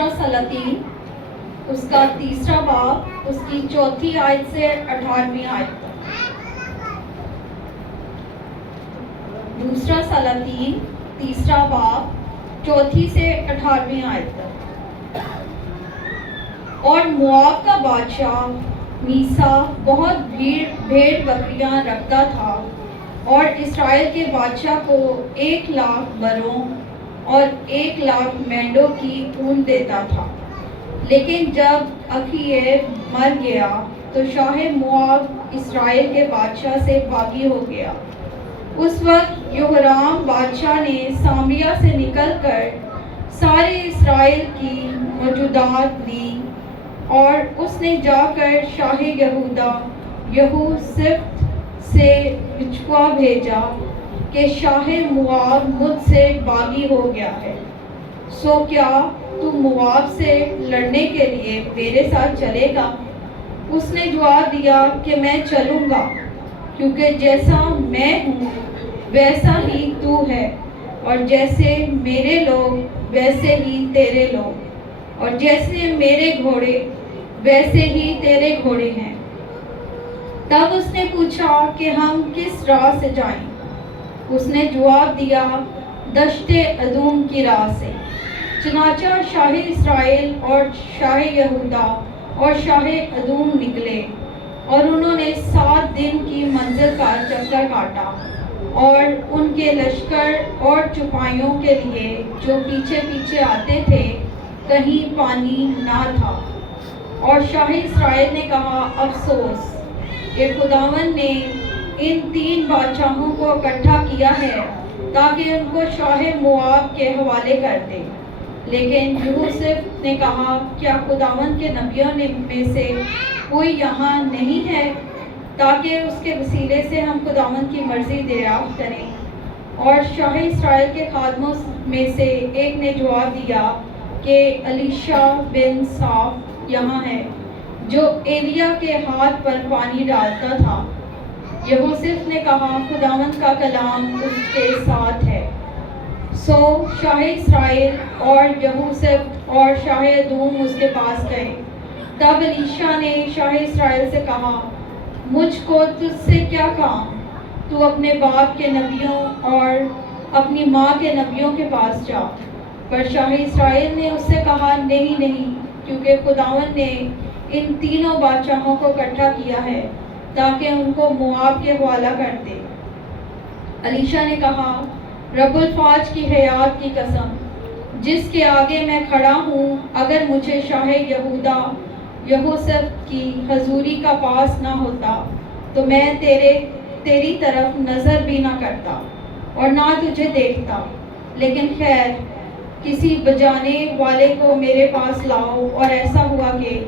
دوسرا سلاطین اس کا 3 باب اس کی 4 آیت سے 18ویں آیت تک. دوسرا سلاطین 3 باب 4 سے 18ویں آیت تک. اور مواب کا بادشاہ میسا بہت بھیڑ بکریاں رکھتا تھا اور اسرائیل کے بادشاہ کو 1,00,000 بروں اور 1,00,000 مینڈوں کی اون دیتا تھا. لیکن جب اخیب مر گیا تو شاہ مواب اسرائیل کے بادشاہ سے باغی ہو گیا. اس وقت یہورام بادشاہ نے سامریا سے نکل کر سارے اسرائیل کی موجودات لی اور اس نے جا کر شاہ یہودا یہوشافط سے بچوا بھیجا کہ شاہ مواب مجھ سے باغی ہو گیا ہے، سو کیا تو مواب سے لڑنے کے لیے میرے ساتھ چلے گا؟ اس نے جواب دیا کہ میں چلوں گا، کیونکہ جیسا میں ہوں ویسا ہی تو ہے، اور جیسے میرے لوگ ویسے ہی تیرے لوگ، اور جیسے میرے گھوڑے ویسے ہی تیرے گھوڑے ہیں. تب اس نے پوچھا کہ ہم کس راہ سے جائیں؟ اس نے جواب دیا دشت ادوم کی راہ سے. چنانچہ شاہ اسرائیل اور شاہ یہودا اور شاہ ادوم نکلے، اور انہوں نے 7 دن کی منزل کا چکر کاٹا، اور ان کے لشکر اور چپائیوں کے لیے جو پیچھے پیچھے آتے تھے کہیں پانی نہ تھا. اور شاہ اسرائیل نے کہا افسوس کہ خداوند نے ان 3 بادشاہوں کو اکٹھا کیا ہے تاکہ ان کو شاہ مواب کے حوالے کر دے. لیکن یہوشافط نے کہا کیا خداوند کے نبیوں میں سے کوئی یہاں نہیں ہے تاکہ اس کے وسیلے سے ہم خداوند کی مرضی دریافت کریں؟ اور شاہ اسرائیل کے خادموں میں سے ایک نے جواب دیا کہ الیشا بن صاف یہاں ہے جو ایلیا کے ہاتھ پر پانی ڈالتا تھا. یہوشافط نے کہا خداوند کا کلام اس کے ساتھ ہے. سو شاہ اسرائیل اور یہوشافط اور شاہ ادوم اس کے پاس گئے. تب الیشا نے شاہ اسرائیل سے کہا مجھ کو تجھ سے کیا کام؟ تو اپنے باپ کے نبیوں اور اپنی ماں کے نبیوں کے پاس جا. پر شاہ اسرائیل نے اس سے کہا نہیں، کیونکہ خداوند نے ان 3 بادشاہوں کو اکٹھا کیا ہے تاکہ ان کو مواب کے حوالہ کر دے. الیشا نے کہا رب الفاظ کی حیات کی قسم جس کے آگے میں کھڑا ہوں، اگر مجھے شاہ یہودا یہوشافط کی حضوری کا پاس نہ ہوتا تو میں تیری طرف نظر بھی نہ کرتا اور نہ تجھے دیکھتا. لیکن خیر، کسی بجانے والے کو میرے پاس لاؤ. اور ایسا ہوا کہ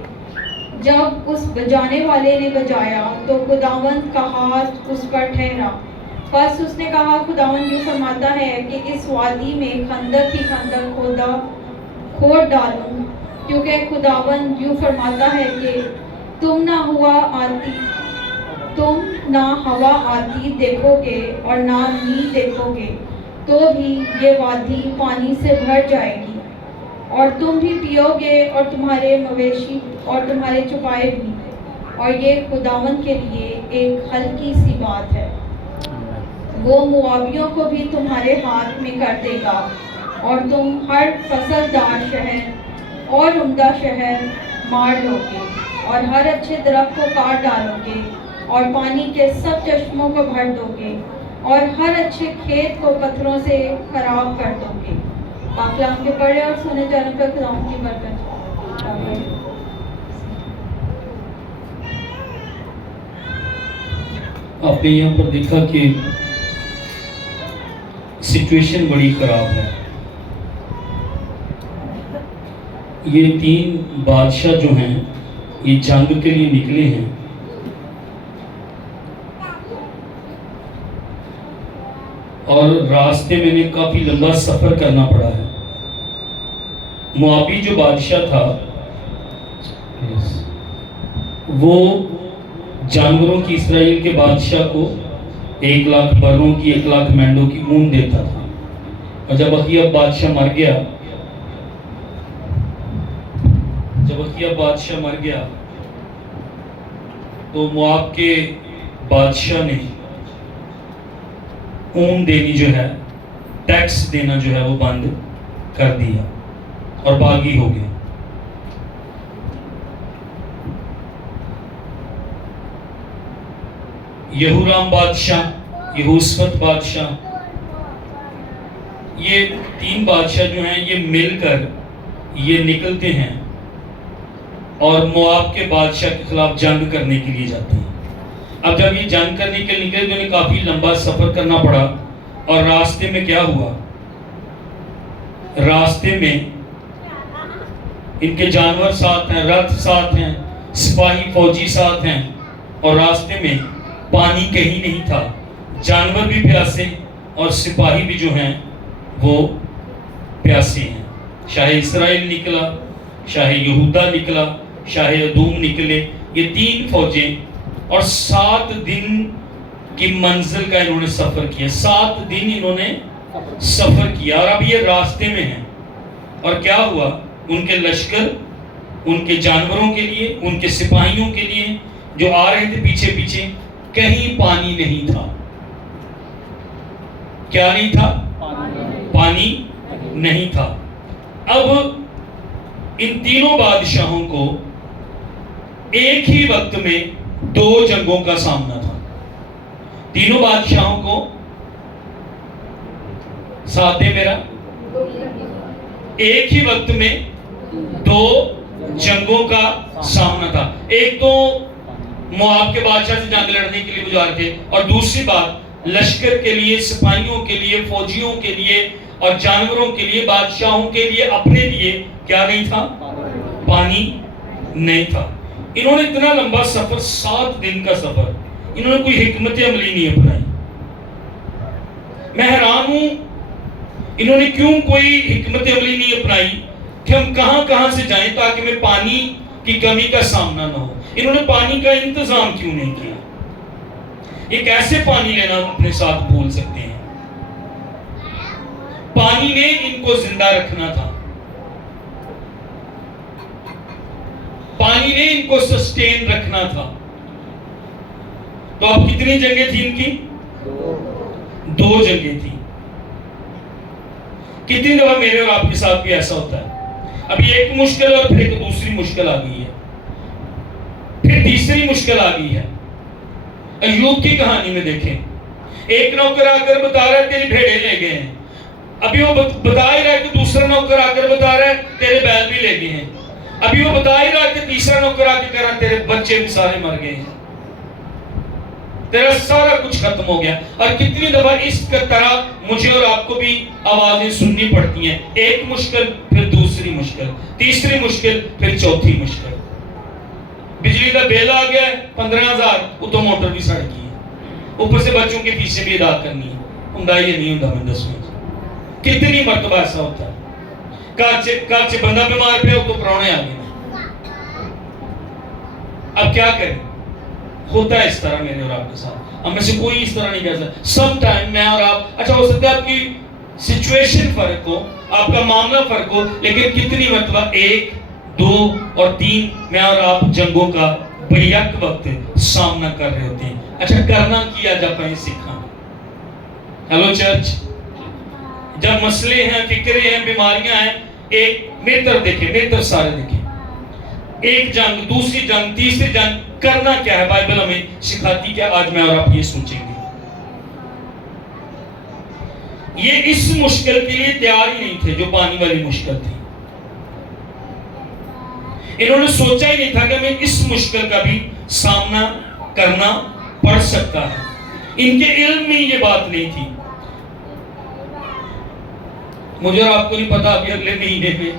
جب اس بجانے والے نے بجایا تو خداوند کا ہاتھ اس پر ٹھہرا. پس اس نے کہا خداوند یوں فرماتا ہے کہ اس وادی میں خندق ہی خندق کھود ڈالوں، کیونکہ خداوند یوں فرماتا ہے کہ تم نہ ہوا آتی دیکھو گے اور نہ نیل دیکھو گے، تو بھی یہ وادی پانی سے بھر جائے گی، اور تم بھی پیو گے اور تمہارے مویشی اور تمہارے چپائے بھی. اور یہ خداوند کے لیے ایک ہلکی سی بات ہے. وہ موابیوں کو بھی تمہارے ہاتھ میں کر دے گا، اور تم ہر فصل دار شہر اور عمدہ شہر مار لو گے، اور ہر اچھے درخت کو کاٹ ڈالو گے، اور پانی کے سب چشموں کو بھر دو گے، اور ہر اچھے کھیت کو پتھروں سے خراب کر دو گے. پاک کلام کے پڑھے اور سنے جانے پر خداوند کی برکت. آمین. آپ نے یہاں پر دیکھا کہ سچویشن بڑی خراب ہے. یہ 3 بادشاہ جو ہیں یہ جنگ کے لیے نکلے ہیں، اور راستے میں نے کافی لمبا سفر کرنا پڑا ہے. موابی جو بادشاہ تھا وہ جانوروں کی اسرائیل کے بادشاہ کو 1,00,000 بروں کی 1,00,000 مینڈوں کی اون دیتا تھا. اور جب اخیب بادشاہ مر گیا جب اخیہ بادشاہ مر گیا تو مواب کے بادشاہ نے اون دینی جو ہے، ٹیکس دینا جو ہے وہ بند کر دیا اور باغی ہو گیا۔ یہورام بادشاہ، یہوشفت بادشاہ، یہ تین بادشاہ جو ہیں یہ مل کر یہ نکلتے ہیں اور مواب کے بادشاہ کے خلاف جنگ کرنے کے لیے جاتے ہیں۔ اب جب یہ جنگ کرنے کے لیے نکلے تو انہیں کافی لمبا سفر کرنا پڑا، اور راستے میں کیا ہوا؟ راستے میں ان کے جانور ساتھ ہیں، رتھ ساتھ ہیں، سپاہی فوجی ساتھ ہیں، اور راستے میں پانی کہیں نہیں تھا۔ جانور بھی پیاسے اور سپاہی بھی جو ہیں وہ پیاسے ہیں۔ شاہ اسرائیل نکلا، شاہ یہودا نکلا، شاہ ادوم نکلے، یہ تین فوجیں، اور 7 دن کی منزل کا انہوں نے سفر کیا۔ 7 دن انہوں نے سفر کیا، اور اب یہ راستے میں ہیں۔ اور کیا ہوا؟ ان کے لشکر، ان کے جانوروں کے لیے، ان کے سپاہیوں کے لیے جو آ رہے تھے پیچھے پیچھے، کہیں پانی نہیں تھا۔ کیا نہیں تھا؟ پانی نہیں تھا۔ اب ان تینوں بادشاہوں کو ایک ہی وقت میں 2 جنگوں کا سامنا تھا۔ تینوں بادشاہوں کو، ساتھ دے میرا، ایک ہی وقت میں 2 جنگوں کا سامنا تھا۔ ایک تو مواب کے بادشاہ سے جنگ لڑنے کے لیے گزار تھے، اور دوسری بات لشکر کے لیے، سپاہیوں کے لیے، فوجیوں کے لیے اور جانوروں کے لیے، بادشاہوں کے لیے، اپنے لیے کیا نہیں تھا؟ پانی نہیں تھا۔ انہوں نے اتنا لمبا سفر، 7 دن کا سفر، انہوں نے کوئی حکمت عملی نہیں اپنائی۔ میں حیران ہوں انہوں نے کیوں کوئی حکمت عملی نہیں اپنائی کہ ہم کہاں کہاں سے جائیں تاکہ ہمیں پانی کی کمی کا سامنا نہ ہو۔ انہوں نے پانی کا انتظام کیوں نہیں کیا؟ یہ کیسے پانی لینا اپنے ساتھ بھول سکتے ہیں؟ پانی نے ان کو زندہ رکھنا تھا، پانی نے ان کو سسٹین رکھنا تھا۔ تو اب کتنی جنگیں تھیں ان کی؟ 2 جنگیں تھیں۔ کتنی دفعہ میرے اور آپ کے ساتھ بھی ایسا ہوتا ہے؟ ابھی ایک مشکل اور پھر ایک دوسری مشکل آ گئی ہے، پھر تیسری مشکل آ گئی ہے۔ ایوب کی کہانی میں دیکھیں، ایک نوکر آ کر بتا رہا ہے تیری بھیڑیں لے گئے ہیں، ابھی وہ بتا ہی رہا ہے کہ دوسرا نوکر آ کر بتا رہا ہے تیرے بیل بھی لے گئے ہیں، ابھی وہ بتا ہی رہا ہے کہ تیسرا نوکر آ کے کہہ رہا ہے تیرے بچے بھی سارے مر گئے ہیں، تیرا سارا کچھ ختم ہو گیا۔ اور کتنی دفعہ اس طرح مجھے اور آپ کو بھی آوازیں سننی پڑتی ہیں، ایک مشکل پھر دوسری مشکل، تیسری مشکل پھر چوتھی مشکل۔ بجلی کا بل آ گیا ہے 15,000، وہ تو موٹر بھی سڑ گئی ہے، اوپر سے بچوں کی فیسیں بھی ادا کرنی ہے، ہوں یہ نہیں ہوں میں 10 منٹ۔ کتنی مرتبہ ایسا ہوتا ہے، کاچے بندہ بیمار پہ ہو تو پرانے آ گئے، اب کیا کریں؟ ہوتا ہے اس طرح میرے اور آپ کے ساتھ، ہم میں سے کوئی اس طرح نہیں کہہ سکتا۔ سم ٹائم میں اور آپ، اچھا ہو سکتا ہے آپ کی سچویشن فرق ہو، آپ کا معاملہ فرق ہو، لیکن کتنی مرتبہ 1، 2 اور 3 میں اور آپ جنگوں کا بیک وقت سامنا کر رہے ہوتے ہیں۔ اچھا کرنا کیا جب ہمیں سیکھا؟ ہیلو چرچ، جب مسئلے ہیں، فکرے ہیں، بیماریاں ہیں، ایک میری طرف دیکھیں، میری طرف سارے دیکھیں، ایک جنگ، دوسری جنگ، تیسری جنگ، کرنا کیا ہے؟ بائبل ہمیں سکھاتی کیا؟ آج میں اور آپ یہ سوچیں گے۔ یہ اس مشکل کے لیے تیار ہی نہیں تھے جو پانی والی مشکل تھی، انہوں نے سوچا ہی نہیں تھا کہ ہمیں اس مشکل کا بھی سامنا کرنا پڑ سکتا ہے، ان کے علم میں یہ بات نہیں تھی۔ مجھے اور آپ کو نہیں پتا ابھی اگلے مہینے میں،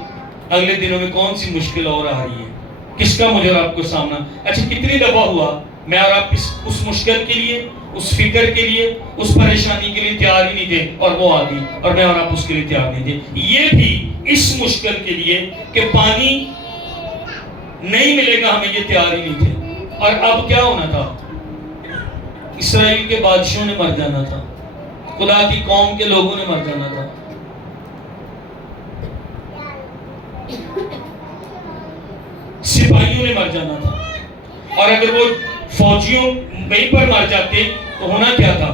اگلے دنوں میں کون سی مشکل اور آ رہی ہے، کس کا مجھے اور آپ کو سامنا۔ اچھا کتنی دفعہ ہوا میں اور آپ اس مشکل کے لیے، اس فکر کے لیے، اس پریشانی کے لیے تیار ہی نہیں تھے، اور وہ آ گئی اور میں اور آپ اس کے لیے تیار نہیں تھے۔ یہ بھی اس مشکل کے لیے کہ پانی نہیں ملے گا ہمیں، یہ تیار ہی نہیں تھے۔ اور اب کیا ہونا تھا؟ اسرائیل کے بادشاہوں نے مر جانا تھا، خدا کی قوم کے لوگوں نے مر جانا تھا۔ سپاہیوں نے مر جانا تھا، اور اگر وہ فوجیوں وہیں پر مر جاتے تو ہونا کیا تھا؟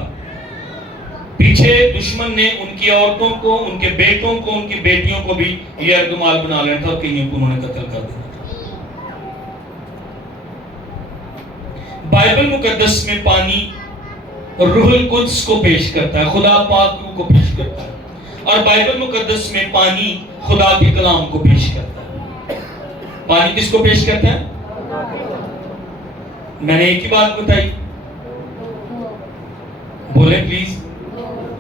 پیچھے دشمن نے ان کی عورتوں کو، ان کے بیٹوں کو، ان کی بیٹیوں کو بھی یہ ارگمال بنا لینا تھا اور کہیں کو انہوں نے قتل کر دینا تھا۔ بائبل مقدس میں پانی روح القدس کو پیش کرتا ہے، خدا پاک روح کو پیش کرتا ہے، اور بائبل مقدس میں پانی خدا کے کلام کو پیش کرتا ہے۔ پانی کس کو پیش کرتا ہے؟ میں نے ایک ہی بات بتائی، بولیں پلیز،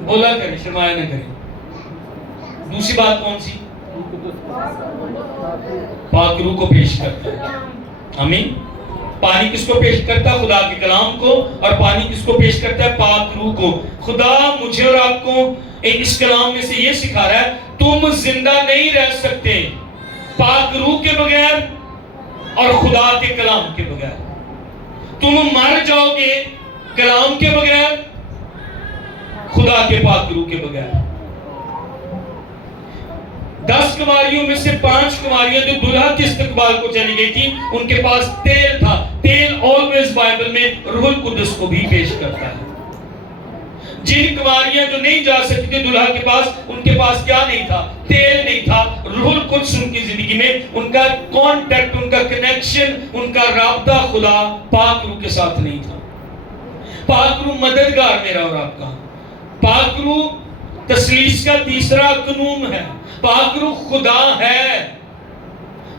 بولا کریں، شرمایا نہ کریں۔ دوسری بات کون سی؟ پاک روح کو پیش کرتا ہے۔ آمین۔ پانی کس کو پیش کرتا ہے؟ خدا کے کلام کو، اور پانی کس کو پیش کرتا ہے؟ پاک روح کو۔ خدا مجھے اور آپ کو اس کلام میں سے یہ سکھا رہا ہے، تم زندہ نہیں رہ سکتے پاک روح کے بغیر اور خدا کے کلام کے بغیر۔ تم مر جاؤ گے کلام کے بغیر، خدا کے پاک روح کے بغیر۔ 10 کنواریوں میں سے 5 کنواریاں جو دلہا کے استقبال کو چلی گئی تھی، ان کے پاس تیل تھا۔ تیل آلویز بائبل میں روح القدس کو بھی پیش کرتا ہے۔ جن کنواریاں جو نہیں جا سکتی تھی دلہا کے پاس، ان کے پاس کیا نہیں تھا؟ تیل نہیں تھا۔ روح القدس ان کی زندگی میں، ان کا کانٹیکٹ، ان کا کنیکشن، ان کا رابطہ خدا پاک روح کے ساتھ نہیں تھا۔ پاک روح مددگار میرا اور آپ کا۔ پاک روح تثلیث کا تیسرا قانون ہے۔ پاک روح خدا ہے۔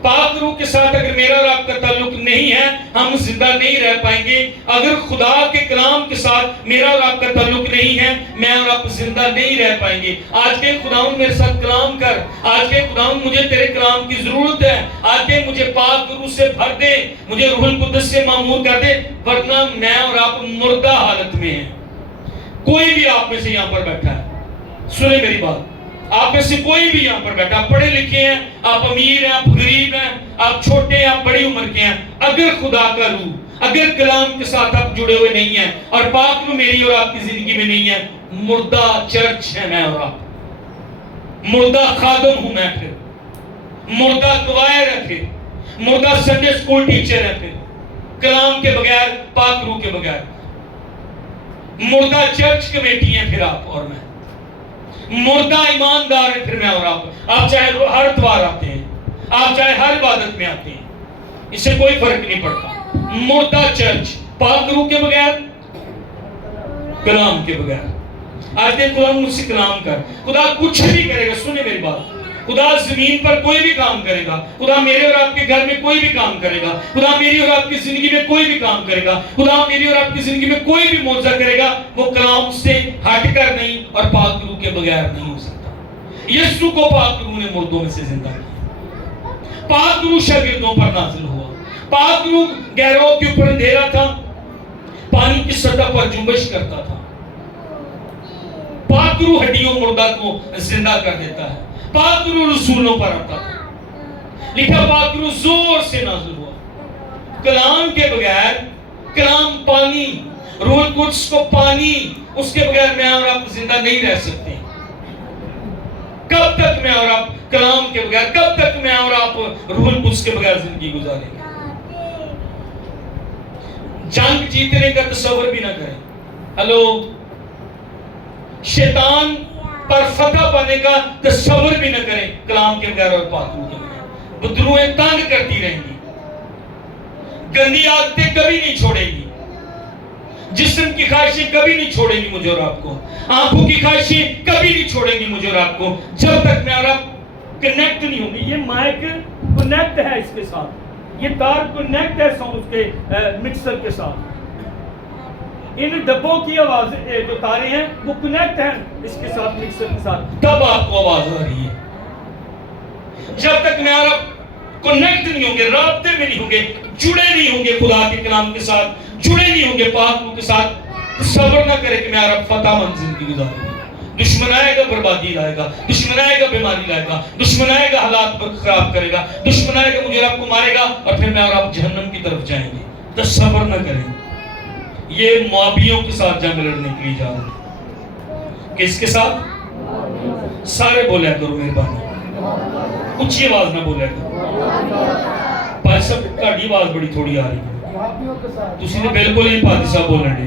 پاک روح کے ساتھ اگر میرا اور آپ کا تعلق نہیں ہے، ہم زندہ نہیں رہ پائیں گے۔ اگر خدا کے کلام کے ساتھ میرا اور آپ کا تعلق نہیں ہے، میں اور آپ زندہ نہیں رہ پائیں گے۔ آج کے خداوند میرے ساتھ کلام کر، آج کے خداوند مجھے تیرے کلام کی ضرورت ہے، آج کے مجھے پاک روح سے بھر دے، مجھے روح القدس سے معمور کر دے، ورنہ میں اور آپ مردہ حالت میں ہیں۔ کوئی بھی آپ میں سے یہاں پر بیٹھا ہے، سنیں میری بات، آپ میں سے کوئی بھی یہاں پر بیٹھا، آپ پڑھے لکھے ہیں، آپ امیر ہیں، آپ غریب ہیں، آپ چھوٹے ہیں، آپ بڑی عمر کے ہیں، اگر خدا کا روح، اگر کلام کے ساتھ آپ جڑے ہوئے نہیں ہیں اور پاک روح میری اور آپ کی زندگی میں نہیں ہے، مردہ چرچ ہے میں اور آپ، مردہ خادم ہوں میں، پھر مردہ گوائر ہے، پھر مردہ سنڈے اسکول ٹیچر ہے، پھر کلام کے بغیر، پاک روح کے بغیر مردہ چرچ کمیٹی ہیں، پھر آپ اور میں مردہ ایماندار ہیں، پھر میں اور آپ چاہے ہر اتوار آتے ہیں، آپ چاہے ہر عبادت میں آتے ہیں، اس سے کوئی فرق نہیں پڑتا۔ مردہ چرچ، پاک روح کے بغیر، کلام کے بغیر۔ آج کے خدا مجھ سے کلام کر، خدا کچھ بھی کرے گا، سنیں میری بات، خدا زمین پر کوئی بھی کام کرے گا، خدا میرے اور آپ کے گھر میں کوئی بھی کام کرے گا، خدا میری اور آپ کی زندگی میں کوئی بھی کام کرے گا، خدا میری اور آپ کی زندگی میں کوئی بھی معجزہ کرے گا، وہ کلام سے ہٹ کر نہیں اور پاک روح کے بغیر نہیں ہو سکتا۔ یسوع کو پاک روح نے مردوں میں سے زندہ کیا، پاک روح شاگردوں پر نازل ہوا، پاک روح گہراؤں کے اوپر اندھیرا تھا، پانی کی سطح پر جنبش کرتا تھا۔ پاک روح ہڈیوں مردہ کو زندہ کر دیتا ہے، پاک روح رسولوں پر آتا تھا، لکھا پاک روح زور سے نازل ہوا۔ کلام کے بغیر، کلام پانی، روح القدس کو پانی، اس کے بغیر میں اور آپ زندہ نہیں رہ سکتے۔ کب تک میں اور آپ کلام کے بغیر، کب تک میں اور آپ روح القدس کے بغیر زندگی گزاریں گے؟ جنگ جیتنے کا تصور بھی نہ کریں، ہلو، شیطان پر فتح پانے کا تصور بھی نہ کریں کلام کے بغیر اور پاک روح کے بغیر۔ بدروہیں تنگ کرتی رہیں گی، گندی عادتیں کبھی نہیں چھوڑیں گی، جسم کی خواہشیں کبھی نہیں چھوڑیں گی مجھے اور آپ کو، آنکھوں کی خواہشیں کبھی نہیں چھوڑیں گی مجھے اور آپ کو، جب تک میں اور آپ کنیکٹ نہیں ہوں گے۔ یہ مائک کنیکٹ ہے اس کے ساتھ، یہ تار کنیکٹ ہے اس کے مکسر کے ساتھ، ان ڈبوں کی آواز جو تاریں ہیں وہ کنیکٹ ہیں اس کے ساتھ، مکسر کے ساتھ، تب آپ کو آواز آ رہی ہے۔ جب تک میں اور آپ کنیکٹ نہیں ہوں گے، رابطے میں نہیں ہوں گے، جڑے نہیں ہوں گے خدا کے کلام کے ساتھ، جڑے نہیں ہوں گے پاک روح کے ساتھ، تصور نہ کرے کہ میں اور آپ فتح مند زندگی گزاریں گے۔ دشمن آئے گا، بربادی لائے گا، دشمن آئے گا، بیماری لائے گا، دشمن آئے گا، حالات پر خراب کرے گا، دشمن آئے گا، مجھے آپ کو مارے گا، اور پھر میں اور آپ جہنم کی طرف جائیں گے۔ تصور نہ کریں، یہ موابیوں کے ساتھ جنگ لڑنے کے لیے جا رہے ہیں۔ کس کے ساتھ؟ سارے بولیا کرو مہربانی، اونچی آواز نہ بولیا کرو۔ ਭਾਈ ਸਾਹਿਬ ਤੁਹਾਡੀ ਆਵਾਜ਼ ਬੜੀ ਥੋੜੀ ਆ ਰਹੀ ਹੈ। ਤੁਸੀਂ ਤਾਂ ਬਿਲਕੁਲ ਹੀ ਭਾਈ ਸਾਹਿਬ ਬੋਲਣ ਦੇ,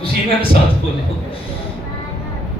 ਤੁਸੀਂ ਇਹਨਾਂ ਦੇ ਸਾਥ ਬੋਲੋ।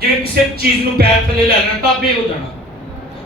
ਜਿਵੇਂ ਕਿਸੇ ਚੀਜ਼ ਨੂੰ ਪੈਰ ਥੱਲੇ ਲੈ ਲੈਣਾ, ਤਾਬੇ ਹੋ ਜਾਣਾ।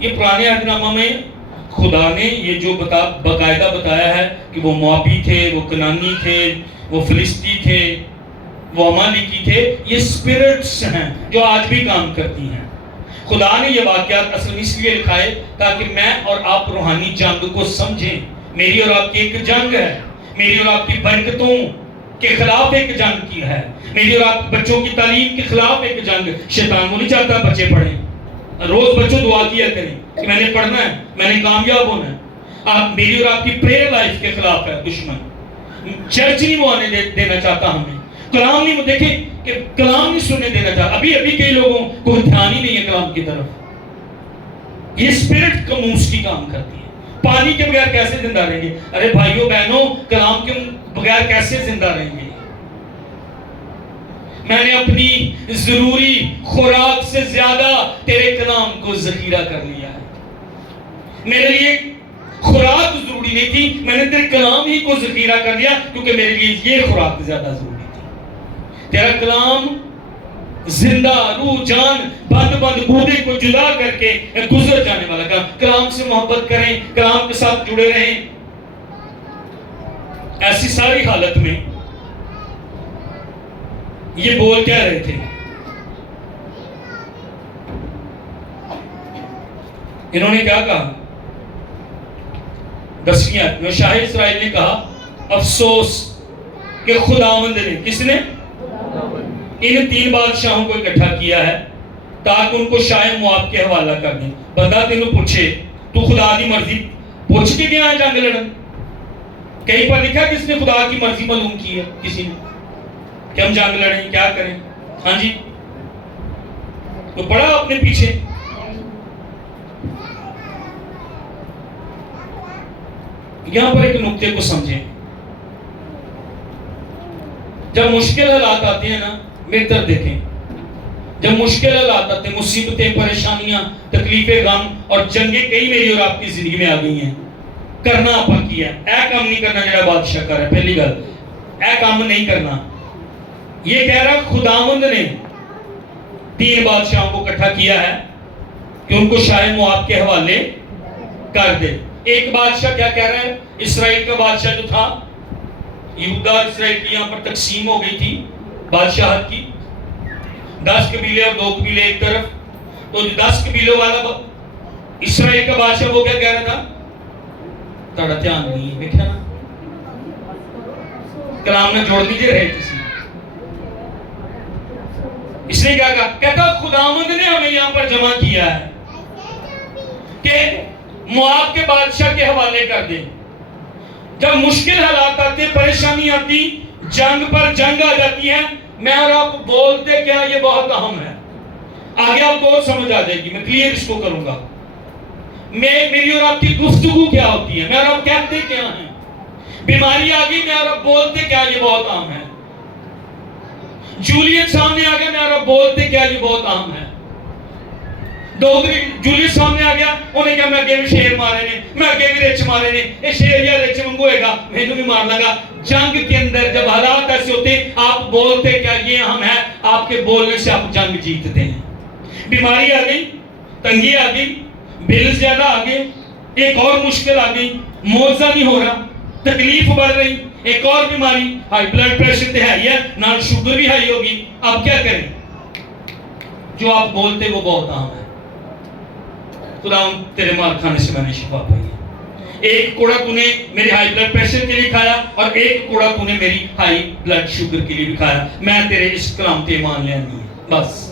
یہ پرانے عہد نامہ میں خدا نے یہ جو باقاعدہ بتایا ہے کہ وہ موابی تھے، وہ کنانی تھے، وہ فلسطی تھے، وہ امالیکی تھے، یہ اسپرٹس ہیں جو آج بھی کام کرتی ہیں۔ خدا نے یہ واقعات اصل اس لیے لکھائے تاکہ میں اور آپ روحانی جنگ کو سمجھیں۔ میری اور آپ کی ایک جنگ ہے، میری اور آپ کی برکتوں کے خلاف ایک جنگ کی ہے، میری اور آپ کے بچوں کی تعلیم کے خلاف ایک جنگ۔ شیطان وہ نہیں چاہتا بچے پڑھیں، روز بچوں دعا کیا کریں کہ میں نے پڑھنا ہے، میں نے کامیاب ہونا ہے۔ آپ میری اور آپ کی پریئر لائف کے خلاف ہے دشمن۔ چرچ نہیں وہ آنے دینا چاہتا ہمیں، کلام نہیں، وہ دیکھیں کہ کلام نہیں سننے دینا چاہتا۔ ابھی کئی لوگوں کو دھیان ہی نہیں ہے کلام کی طرف۔ یہ اسپرٹ کموس کی کام کرتی ہے۔ پانی کے بغیر کیسے زندہ رہیں گے؟ ارے بھائیوں بہنوں، کلام کے بغیر کیسے زندہ رہیں گے؟ میں نے اپنی ضروری خوراک سے زیادہ تیرے کلام کو ذخیرہ کر لیا ہے۔ میرے لیے خوراک ضروری نہیں تھی، میں نے تیرے کلام ہی کو ذخیرہ کر لیا کیونکہ میرے لیے یہ خوراک زیادہ ضروری تھی۔ تیرا کلام زندہ روح جان بند گودے کو جدا کر کے گزر جانے والا کلام۔ کلام سے محبت کریں، کلام کے ساتھ جڑے رہیں۔ ایسی ساری حالت میں یہ بول کیا رہے تھے؟ انہوں نے کیا کہا؟ 10ویں آیت میں شاہ اسرائیل نے کہا افسوس کہ خداوند نے، کس نے؟ ان 3 بادشاہوں کو اکٹھا کیا ہے تاکہ ان کو شاہ مواب کے حوالہ کر دیں۔ بندہ تینوں پوچھے تو خدا کی مرضی پوچھ کے گیا ہے جنگ لڑن؟ کہیں پر لکھا کس نے خدا کی مرضی معلوم کی ہے کسی نے کہ ہم جنگ لڑیں کیا کریں؟ ہاں جی، تو پڑھا اپنے پیچھے۔ یہاں پر ایک نقطے کو سمجھیں، جب مشکل حالات آتے ہیں نا، میری طرف دیکھیں، جب مشکل حالات آتے ہیں، مصیبتیں، پریشانیاں، تکلیفیں، غم اور جنگیں کئی میری اور آپ کی زندگی میں آ گئی ہیں، کرنا آپ کیا اے کام نہیں کرنا جڑا بادشاہ کر ہے۔ پہلی گل اے کام نہیں کرنا، یہ کہہ رہا خداوند نے 3 بادشاہوں کو اکٹھا کیا ہے کہ ان کو شاہ مواب کے حوالے کر دے۔ ایک بادشاہ کیا کہہ رہا ہے؟ اسرائیل کا بادشاہ جو تھا، یہودا اسرائیل کی یہاں پر تقسیم ہو گئی تھی بادشاہت کی، 10 قبیلے اور 2 قبیلے ایک طرف۔ تو 10 قبیلوں والا اسرائیل کا بادشاہ وہ کیا کہہ رہا تھا؟ تھوڑا دھیان نہیں ہے، دیکھنا نا کلام میں جوڑ دیجئے رہے کسی۔ اس نے کیا کہا؟ کہتا خداوند نے ہمیں یہاں پر جمع کیا ہے کہ مواب کے بادشاہ کے حوالے کر دیں۔ جب مشکل حالات آتے، پریشانی آتی، جنگ پر جنگ آ جاتی ہے، میں اور آپ بولتے کیا، یہ بہت اہم ہے۔ آگے آپ کو سمجھ آ جائے گی، میں کلیئر اس کو کروں گا۔ میری اور آپ کی گفتگو کیا ہوتی ہے، میں اور آپ کہتے کیا ہیں۔ بیماری آ گئی، میں اور آپ بولتے کیا، یہ بہت اہم ہے۔ جولیت سامنے آ گیا، میں اور آپ بولتے کیا، یہ بہت اہم ہے۔ جولیت سامنے آ گیا، انہیں کہا میں اگے بھی شیر مارے نے، میں اگے بھی رچ مارے نے، یہ شیر یا رچ منگوئے گا، میں بھی مار لگا۔ جنگ کے اندر جب حالات ایسے ہوتے ہیں، آپ بولتے کیا، یہ اہم ہے۔ آپ کے بولنے سے آپ جنگ جیتتے ہیں۔ بیماری آ گئی، تنگی آ گئی، بل زیادہ آ گئے، ایک اور مشکل آ گئی، معاوضہ نہیں ہو رہا، تکلیف بڑھ رہی، ایک اور بیماری، ہائی بلڈ پریشر تو ہے ہی ہے، نہ شوگر بھی ہائی ہوگی، آپ کیا کریں؟ جو آپ بولتے وہ بہت اہم ہے۔ خدا تیرے مار کھانے سے میں نے شفا پائی ہے۔ ایک کوڑا تو نے میرے ہائی بلڈ پریشر کے لیے کھایا اور ایک کوڑا تو نے میری ہائی بلڈ شوگر کے لیے بھی کھایا۔ میں تیرے اس کلام تے ایمان لینی ہے، بس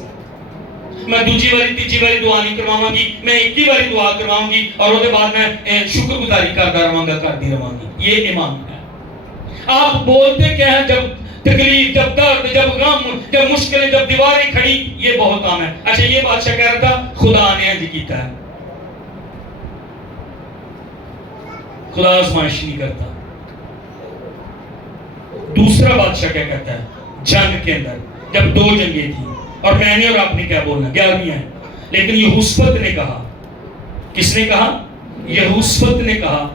میں دوسری باری تیسری باری دعا نہیں کرواؤں گی، میں ایک ہی باری دعا کرواؤں گی اور اس کے بعد میں شکر گزاری کرتا رہوں گا، کرتی رہوں گی۔ یہ ایمان ہے۔ آپ بولتے کیا ہیں جب تکلیف، جب درد، جب غم، جب مشکلیں، جب دیواریں کھڑی، یہ بہت عام ہے۔ اچھا، یہ بادشاہ کہہ رہا تھا خدا نے انج کیتا ہے۔ خدا آزمائش نہیں کرتا۔ دوسرا بادشاہ کیا کہتا ہے؟ جنگ کے اندر جب 2 جنگیں تھیں، اور میں نے اور آپ نے کیا بولنا، 11ویں ہے، لیکن یہوشفت نے کہا، کس نے کہا؟ یہوشفت نے کہا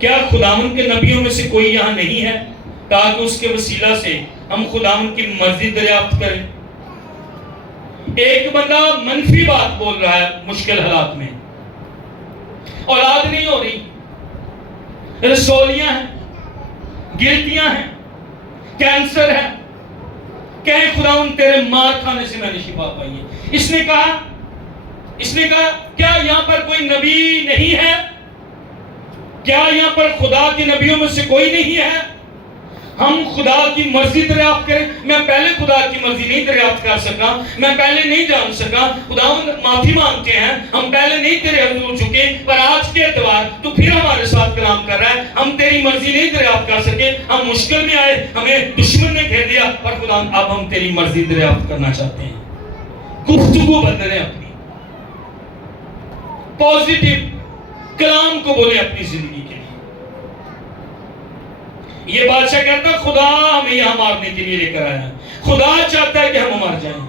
کیا خداوند کے نبیوں میں سے کوئی یہاں نہیں ہے تاکہ اس کے وسیلہ سے ہم خداوند کی مرضی دریافت کریں؟ ایک بندہ منفی بات بول رہا ہے مشکل حالات میں، اولاد نہیں ہو رہی، رسولیاں ہیں، گلٹیاں ہیں، کینسر ہے، کہیں خداوند تیرے مار کھانے سے میں نے شفا پائی ہے. اس نے کہا کیا یہاں پر کوئی نبی نہیں ہے؟ کیا یہاں پر خدا کے نبیوں میں سے کوئی نہیں ہے؟ ہم خدا کی مرضی دریافت کریں. میں پہلے خدا کی مرضی نہیں دریافت کر سکا، میں پہلے نہیں جان سکا. خداوند معافی مانگتے ہیں، ہم پہلے نہیں تیرے حضور جھکے، پر آج کے اعتبار تو پھر ہمارے ساتھ کلام کر رہا ہے. ہم تیری مرضی نہیں دریافت کر سکے، ہم مشکل میں آئے، ہمیں دشمن نے گھیر دیا، پر خداوند اب ہم تیری مرضی دریافت کرنا چاہتے ہیں. گفتگو بدلیں، اپنی پازیٹیو کلام کو بولیں اپنی زندگی کے لیے. یہ بادشاہ کہتا ہے خدا ہمیں یہاں مارنے کے لیے لے کر آیا ہے، خدا چاہتا ہے کہ ہم مر جائیں،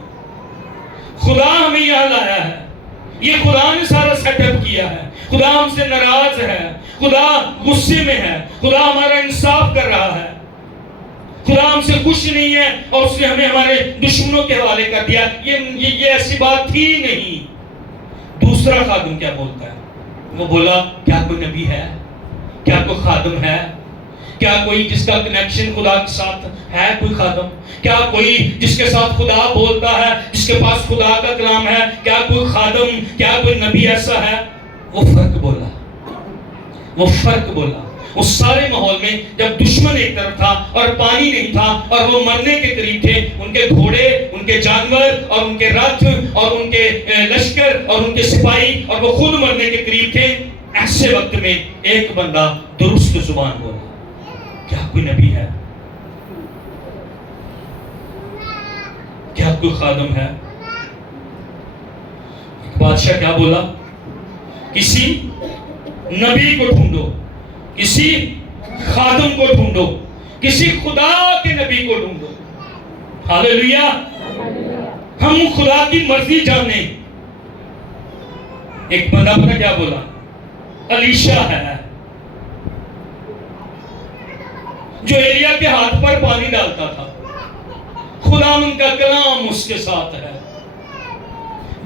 خدا ہمیں یہاں لایا ہے. یہ خدا نے سارا سیٹ اپ کیا ہے. خدا ہم سے ناراض ہے، خدا غصے میں ہے، خدا ہمارا انصاف کر رہا ہے، خدا ہم سے خوش نہیں ہے اور اس نے ہمیں ہمارے دشمنوں کے حوالے کر دیا. یہ ایسی بات تھی نہیں. دوسرا خادم کیا بولتا ہے؟ وہ بولا کیا کوئی نبی ہے؟ کیا کوئی خادم ہے؟ کیا کوئی جس کا کنیکشن خدا کے ساتھ ہے؟ کوئی خادم؟ کیا کوئی جس کے ساتھ خدا بولتا ہے، جس کے پاس خدا کا کلام ہے؟ کیا کوئی خادم، کیا کوئی نبی ایسا ہے؟ وہ فرق بولا. اس سارے ماحول میں جب دشمن ایک طرف تھا اور پانی نہیں تھا اور وہ مرنے کے قریب تھے، ان کے گھوڑے، ان کے جانور اور ان کے رتھ اور ان کے لشکر اور ان کے سپاہی اور وہ خود مرنے کے قریب تھے، ایسے وقت میں ایک بندہ درست زبان بولا. کیا کوئی نبی ہے؟ کیا کوئی خادم ہے؟ بادشاہ کیا بولا؟ کسی نبی کو ڈھونڈو، کسی خادم کو ڈھونڈو، کسی خدا کے نبی کو ڈھونڈو. ہاللیلویا. ہم خدا کی مرضی جانیں. ایک بندہ پتہ کیا بولا؟ الیشا ہے جو ایلیا کے ہاتھ پر پانی ڈالتا تھا. خدا ان کا کلام اس کے ساتھ ہے.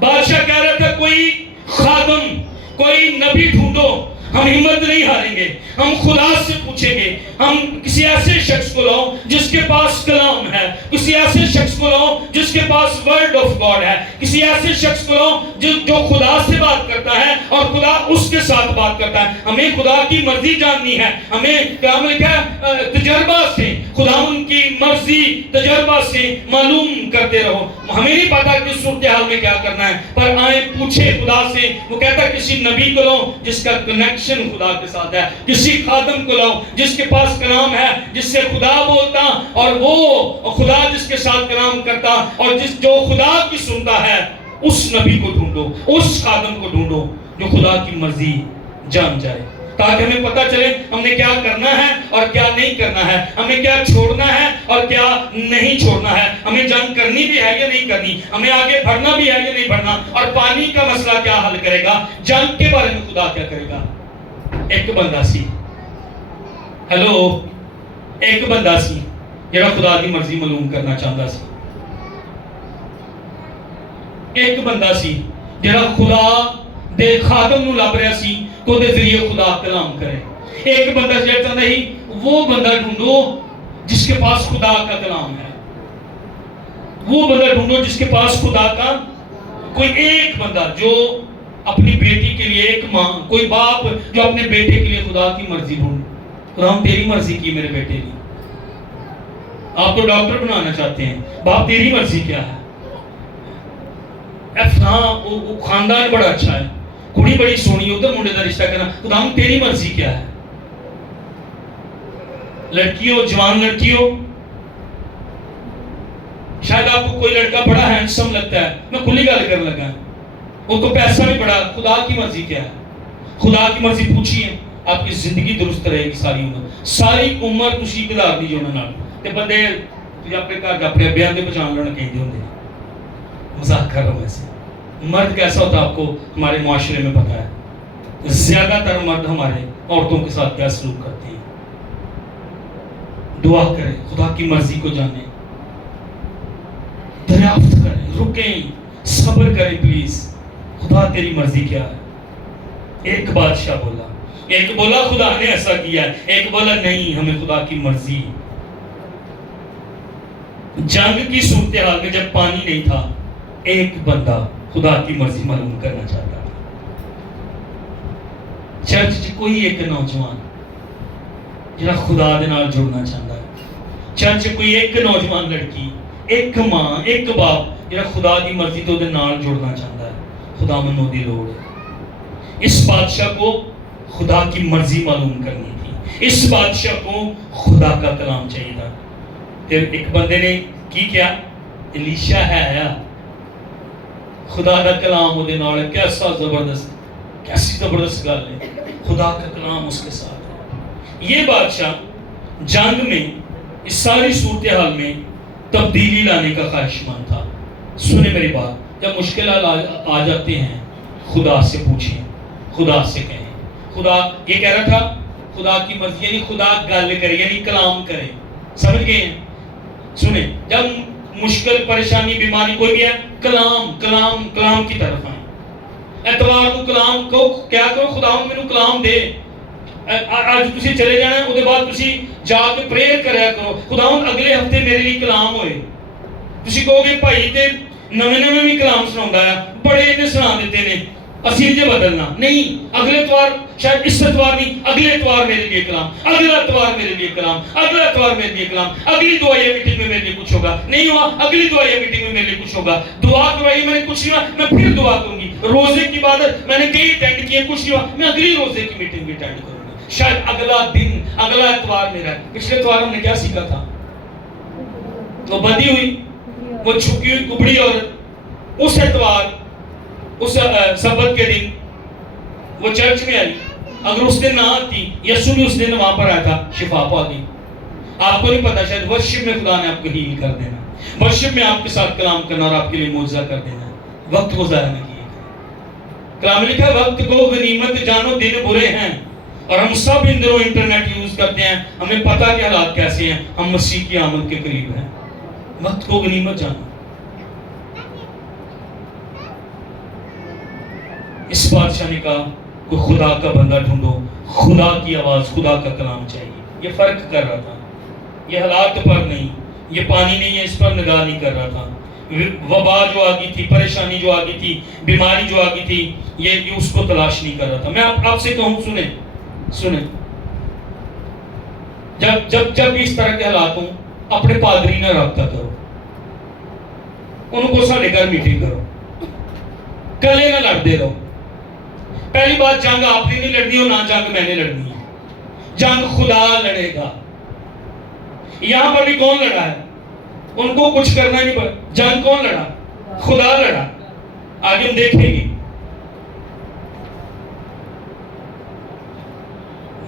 بادشاہ کہہ رہا تھا کوئی خادم، کوئی نبی ڈھونڈو. ہم ہمت نہیں ہاریں گے، ہم خدا سے پوچھیں گے. ہم کسی ایسے شخص کو لاؤ جس کے پاس کلام ہے، کسی ایسے شخص کو لاؤ جس کے پاس ورڈ آف گاڈ ہے، کسی ایسے شخص کو لاؤ جو خدا سے بات کرتا ہے اور خدا اس کے ساتھ بات کرتا ہے. ہمیں خدا کی مرضی جاننی ہے. ہمیں کلام لکھا ہے تجربہ سے، خدا ان کی مرضی تجربہ سے معلوم کرتے رہو. ہمیں نہیں پتا کہ صورتحال میں کیا کرنا ہے، پر آئیں پوچھے خدا سے. وہ کہتا ہے کسی نبی کو لاؤ جس کا کنیکشن خدا کے ساتھ ہے، کسی خادم کو لاؤ جس کے پاس کلام ہے، جس سے خدا بولتا اور وہ خدا جس کے ساتھ کلام کرتا اور جو خدا کی سنتا ہے. اس نبی کو ڈھونڈو، اس خادم کو ڈھونڈو جو خدا کی مرضی جان جائے، تاکہ ہمیں پتہ چلے ہم نے کیا کرنا ہے اور کیا نہیں کرنا ہے، ہمیں کیا چھوڑنا ہے اور کیا نہیں چھوڑنا ہے، ہمیں جنگ کرنی بھی ہے یا نہیں کرنی، ہمیں آگے بڑھنا بھی ہے یا نہیں بڑھنا، اور پانی کا مسئلہ کیا حل کرے گا، جنگ کے بارے میں خدا کیا کرے گا. ایک بندہ سی، ایک بندہ سی جڑا خدا کی مرضی معلوم کرنا چاہتا سی. ایک بندہ سی جڑا خدا دے خادم نو لب رہا سی کو دے ذریعے خدا کلام کرے. ایک بندہ چاہتا نہیں، وہ بندہ ڈھونڈو جس کے پاس خدا کا کلام ہے. وہ بندہ ڈھونڈو جس کے پاس خدا کا کوئی ایک بندہ جو اپنی بیٹی کے لیے، ایک ماں، کوئی باپ جو اپنے بیٹے کے لیے خدا کی مرضی ڈھونڈ. خدا ہم تیری مرضی کی میرے بیٹے کی. آپ تو ڈاکٹر بنانا چاہتے ہیں، باپ تیری مرضی کیا ہے؟ وہ خاندان بڑا اچھا ہے، کڑی بڑی سونی، ادھر منڈے کا رشتہ کرنا. خدا ہم تیری مرضی کیا ہے؟ لڑکیوں، جوان لڑکیوں، شاید آپ کو کوئی لڑکا بڑا ہینڈسم لگتا ہے، میں کھلی گل کرنے لگا، وہ تو پیسہ بھی بڑا. خدا کی مرضی کیا ہے؟ خدا کی مرضی پوچھیے، آپ کی زندگی درست رہے گی. ساری عمر تسی گزار دی جونا نال تے بندے اپنے گھر اپنے بیاہ دے پہچان لینا کہندے ہوندے. مذاق کر رہا ہوں. ایسے مرد کیسا ہوتا ہے آپ کو ہمارے معاشرے میں پتا ہے. زیادہ تر مرد ہمارے عورتوں کے ساتھ کیا سلوک کرتے ہیں. دعا کریں، خدا کی مرضی کو جانیں، دریافت کریں، رکیں، صبر کریں. پلیز خدا تیری مرضی کیا ہے؟ ایک بادشاہ بولا، ایک بولا خدا نے ایسا کیا ہے، ایک بولا نہیں ہمیں خدا کی مرضی۔ جنگ کی صورتحال میں جب پانی نہیں تھا، ایک بندہ خدا کی مرضی معلوم کرنا چاہتا تھا۔ چرچ کوئی ایک نوجوان جڑا خدا دے نال جڑنا چاہتا ہے، چرچ کوئی ایک نوجوان لڑکی، ایک ماں، ایک باپ جڑا خدا دی مرضی تو دے نال جڑنا چاہتا ہے، خدا منو دی لوڑ ہے۔ اس بادشاہ کو خدا کی مرضی معلوم کرنی تھی، اس بادشاہ کو خدا کا کلام چاہیے تھا۔ پھر ایک بندے نے کی کیا، الیشا ہے آیا، خدا کا کلام وہ دے نال، کیسا زبردست، کیسی زبردست گل ہے، خدا کا کلام اس کے ساتھ ہے۔ یہ بادشاہ جنگ میں اس ساری صورتحال میں تبدیلی لانے کا خواہشمند تھا۔ سنیں میری بات، جب مشکلات آ جاتے ہیں خدا سے پوچھیں، خدا سے کہیں۔ خدا یہ کہہ رہا تھا خدا کی مرضی یعنی خدا گل کرے، یعنی کلام کرے، سمجھ گئے ہیں؟ سنیں، جب مشکل، پریشانی، بیماری کوئی بھی ہے، کلام کلام کلام کی طرف آئیں۔ اتوار کو کلام کو کیا کرو، خدا میرے کلام دے۔ آج تسی چلے جانا ہے، اس کے بعد تسی جا کے پریئر کریا کرو، خدا اگلے ہفتے میرے لیے کلام ہوئے۔ تسی کہو گے بھائی تے نویں نویں بھی کلام سناوندا ہے، بڑے نے سنا دیتے نے، اسی جو بدلنا نہیں، اگلے اتوار شاید اس اتوار نہیں، اگلے اتوار میرے لیے کلام، اگلا اتوار میرے لیے کلام، اگلا اتوار میرے لیے کلام، اگلی دعائیہ میٹنگ میں میرے لیے کچھ ہوگا، نہیں ہوا اگلی دعائیہ میٹنگ میں میرے لیے کچھ ہوگا، دعا کروائی میں نے کچھ نہیں ہوا، میں پھر دعا کروں گی، روزے کی عبادت میں نے کئی اٹینڈ کیے، کچھ نہیں ہوا، میں اگلی روزے کی میٹنگ بھی اٹینڈ کروں گی، شاید اگلا دن، اگلا اتوار میرا ہے۔ پچھلے اتوار ہم نے کیا سیکھا تھا؟ وہ بندھی ہوئی، وہ چھپی ہوئی کبڑی عورت، اس اتوار، اس سبت کے دن وہ چرچ میں آئی، اگر اس دن نہ آتی، یسوع بھی اس دن وہاں پر آیا تھا، شفا پا دی۔ آپ کو نہیں پتا، شاید ورشپ میں خدا نے آپ کو ہیل کر دینا، ورشپ میں آپ کے ساتھ کلام کرنا اور آپ کے لیے معجزہ کر دینا، وقت کو ضائع نہ کیے۔ کلام میں لکھا ہے وقت کو غنیمت جانو، دن برے ہیں، اور ہم سب ان دنوں انٹرنیٹ یوز کرتے ہیں، ہمیں پتا کہ حالات کیسے ہیں، ہم مسیح کی آمد کے قریب ہیں۔ وقت کو غنیمت جانو۔ اس بادشاہ نے کہا کوئی خدا کا بندہ ڈھونڈو، خدا کی آواز، خدا کا کلام چاہیے۔ یہ فرق کر رہا تھا، یہ حالات پر نہیں، یہ پانی نہیں ہے اس پر نگاہ نہیں کر رہا تھا، وبا جو آگئی تھی، پریشانی جو آگئی تھی، بیماری جو آگئی تھی، یہ اس کو تلاش نہیں کر رہا تھا۔ میں آپ سے کہوں، سنیں، جب اس طرح کے حالات ہوں، اپنے پادری نہ رابطہ کرو، ان کو ساڑھے گھر میٹنگ کرو، کلے نہ لڑتے رہو۔ پہلی بات، جنگ آپ نے نہیں لڑنی اور نہ جنگ میں نے لڑنی ہے، جنگ خدا لڑے گا۔ یہاں پر بھی کون لڑا ہے؟ ان کو کچھ کرنا نہیں پڑا، جنگ کون لڑا؟ خدا لڑا۔ آگے ہم دیکھیں گے۔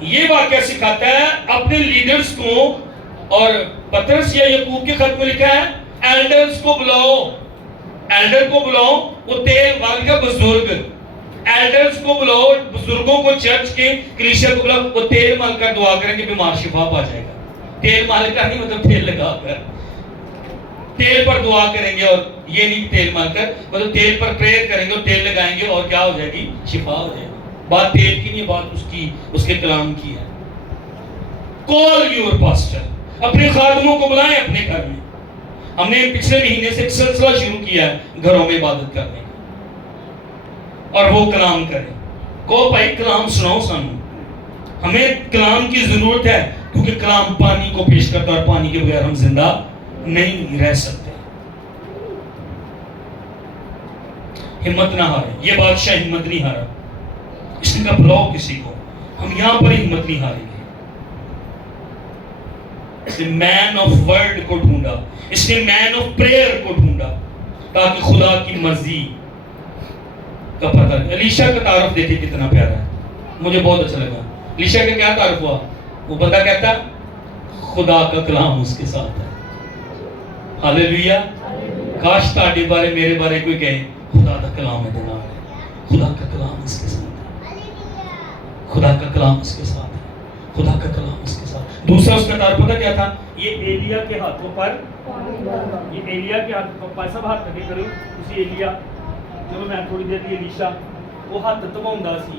یہ واقعہ سکھاتا ہے اپنے لیڈرز کو، اور پترس یا یعقوب کے خط میں لکھا ہے ایلڈرز کو بلاؤ، ایلڈر کو بلاؤ، وہ تیل مال کا بزرگ، ایلڈرز کو بلاؤ، بزرگوں کو، چرچ کے کلیسیا کو بلاؤ، وہ تیل مال کر دعا کریں کہ بیمار شفا پا جائے گا۔ تیل مال کا نہیں مطلب تیل لگا کر، تیل پر دعا کریں گے، اور یہ نہیں تیل مال کر مطلب تیل پر پریئر کریں گے اور تیل لگائیں گے اور کیا ہو جائے گی؟ شفا ہو جائے گی۔ بات تیل کی نہیں، بات اس کے کلام کی ہے۔ کال یور پاسٹر، اپنے خادموں کو بلائیں اپنے گھر میں۔ ہم نے پچھلے مہینے سے ایک سلسلہ شروع کیا ہے گھروں میں عبادت کرنے کا، اور وہ کلام کریں۔ کو بھائی کلام سناؤ سانو، ہمیں کلام کی ضرورت ہے، کیونکہ کلام پانی کو پیش کرتا ہے، اور پانی کے بغیر ہم زندہ نہیں رہ سکتے۔ ہمت نہ ہارے، یہ بادشاہ ہمت نہیں ہارا، اس نے کہا بلاؤ کسی کو، ہم یہاں پر ہمت نہیں ہاریں گے۔ اس نے مین آف ورڈ کو ڈھونڈا، اس نے مین آف پریئر کو ڈھونڈا، تاکہ خدا کی مرضی کا پتہ۔ الیشا کا تعارف دیکھیں کتنا پیارا ہے، مجھے بہت اچھا لگا۔ الیشا کا کیا تعارف ہوا؟ وہ بندہ کہتا خدا کا کلام اس کے ساتھ ہے۔ ہاللیلویہ۔ کاش تاڑے بارے میرے بارے کوئی کہے خدا کا کلام ہے، خدا کا کلام اس کے ساتھ ہے، خدا کا کلام اس کے ساتھ ہے، خدا کا کلام اس کے ساتھ۔ دوسرا اس کا تعارف پتہ کیا تھا؟ یہ ایلیا کے ہاتھوں پر، یہ ایلیا کے ہاتھوں پر، سب ہاتھ لگے کرو، اسی ایلیا، چلو میں تھوڑی دیر دی الیشا، وہ ہاتھ تمہوندا سی،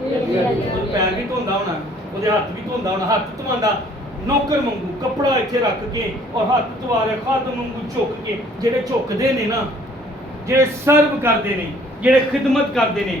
ਉਹਦੇ ਪੈਰ ਵੀ ਧੋਂਦਾ ਹੋਣਾ, ਉਹਦੇ ਹੱਥ ਵੀ ਧੋਂਦਾ ਹੋਣਾ, ਹੱਥ ਧੁਆਂਦਾ ਨੌਕਰ ਵਾਂਗੂ ਕੱਪੜਾ ਇੱਥੇ ਰੱਖ ਕੇ ਔਰ ਹੱਥ ਧਵਾ ਰਿਹਾ ਖਾਦਮ ਵਾਂਗੂ ਝੁਕ ਕੇ। ਜਿਹੜੇ ਝੁਕਦੇ ਨੇ ਨਾ, ਜਿਹੜੇ ਸਰਵ ਕਰਦੇ ਨੇ, ਜਿਹੜੇ ਖਿਦਮਤ ਕਰਦੇ ਨੇ,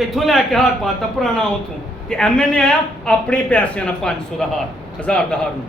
ਇੱਥੋਂ ਲੈ ਕੇ ਹਾਰ ਪਾਤਾ ਪੁਰਾਣਾ ਉਥੋਂ, ਤੇ ਐਮਐਨਏ ਆਇਆ ਆਪਣੇ ਪੈਸਿਆਂ ਨਾਲ 500 ਦਾ ਹਾਰ, 1000 ਦਾ ਹਾਰ ਨੂੰ।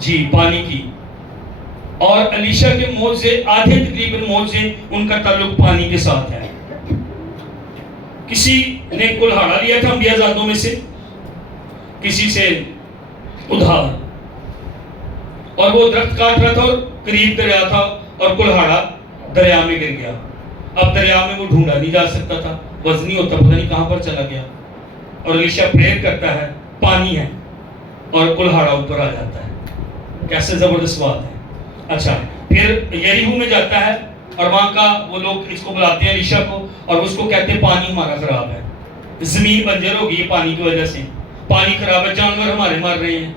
جی پانی کی. اور علیشا کے موت سے آدھے تقریباً موت سے ان کا تعلق پانی کے ساتھ ہے. کسی نے کلہاڑا لیا تھا انبیاء زادوں میں سے کسی سے ادھار, اور وہ درخت کاٹ رہا تھا اور قریب دریا تھا اور کلہاڑا دریا میں گر گیا. اب دریا میں وہ ڈھونڈا نہیں جا سکتا تھا, وزنی ہوتا, پتہ نہیں کہاں پر چلا گیا. اور علیشا پریئر کرتا ہے, پانی ہے اور کلہاڑا اوپر آ جاتا ہے. کیسے زبردست بات ہے. اچھا, پھر یریہو میں جاتا ہے اور وہاں کا وہ لوگ اس کو بلاتے ہیں علیشا کو, اور اس کو کہتے ہیں پانی ہمارا خراب ہے, زمین بنجر ہو گئی ہے پانی کی وجہ سے, پانی خراب ہے, جانور ہمارے مر رہے ہیں,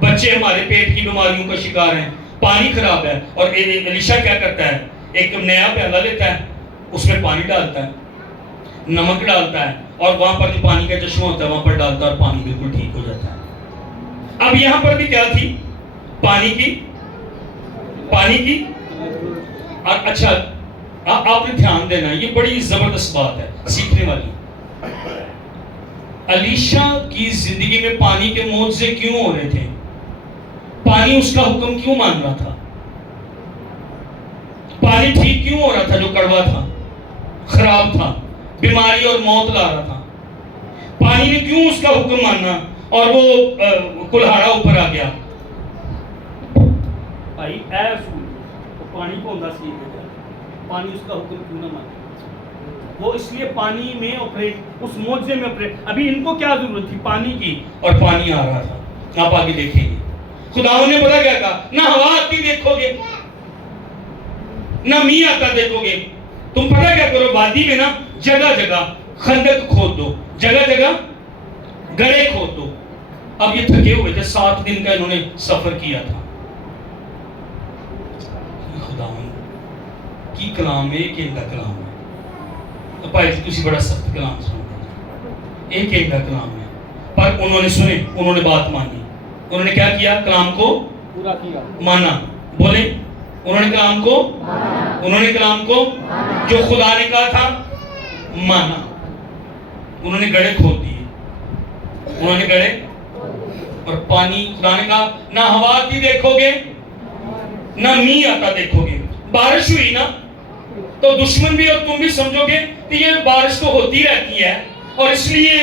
بچے ہمارے پیٹ کی بیماریوں کا شکار ہیں, پانی خراب ہے. اور علیشا کیا کرتا ہے, ایک نیا پیالہ لیتا ہے, اس میں پانی ڈالتا ہے, نمک ڈالتا ہے, اور وہاں پر جو پانی کا چشمہ ہوتا ہے وہاں پر ڈالتا ہے, اور پانی بالکل ٹھیک ہو جاتا ہے. اب یہاں پر بھی کیا تھی, پانی کی. اچھا آپ نے دھیان دینا, یہ بڑی زبردست بات ہے سیکھنے والی. علیشا کی زندگی میں پانی کے موت سے کیوں ہو رہے تھے, پانی اس کا حکم کیوں مان رہا تھا, پانی ٹھیک کیوں ہو رہا تھا جو کڑوا تھا, خراب تھا, بیماری اور موت لا رہا تھا. پانی نے کیوں اس کا حکم ماننا, اور وہ کلہاڑا اوپر آ گیا. بھائی اے رسول, وہ پانی کو اندر سیکھ گیا, پانی اس کا حکم کیوں نہ مانے. وہ اس لیے پانی میں آپریٹ, اس معجزے میں آپریٹ. ابھی ان کو کیا ضرورت تھی, پانی کی, اور پانی آ رہا تھا. آپ آگے دیکھیں گے خداوند نے پتا کیا کہا, نہ ہوا آتی دیکھو گے نہ می آتا دیکھو گے. تم پتا کیا کرو, وادی میں نا جگہ جگہ خندق کھود دو, جگہ جگہ گڑھے کھود دو. اب یہ تھکے ہوئے تھے, 7 دن کا انہوں نے سفر کیا تھا. خداوند کی کلام ہے, ایک ان کا کلام ہے. بھائی جی تسی بڑا سخت کلام سنتے ہیں, ایک ان کا کلام ہے, پر انہوں نے سنے, انہوں نے بات مانی. انہوں نے کیا کیا, کلام کو پورا کیا, مانا. بولیں, انہوں نے کلام کو, انہوں نے کلام کو جو خدا نے کہا تھا مانا. انہوں نے گڑھے کھود دیے, انہوں نے گڑھے, اور پانی, خدا نے کہا نہ ہوا آتی دیکھو گے نہ می آتا دیکھو گے. بارش ہوئی نا تو دشمن بھی اور تم بھی سمجھو گے کہ یہ بارش تو ہوتی رہتی ہے, اور اس لیے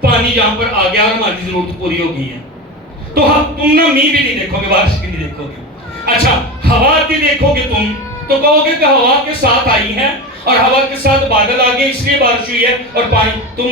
پانی جہاں پر آ گیا اور ہماری ضرورت پوری ہو گئی ہے. تو تم نہ می بھی نہیں دیکھو گے, بارش بھی نہیں دیکھو گے. اچھا, ہوا آتی دیکھو گے تم تو کہو گے کہ ہوا کے ساتھ آئی ہے, اور ہوا کے ساتھ بادل آ گئے اس لیے بارش ہوئی ہے, اور پانی. تم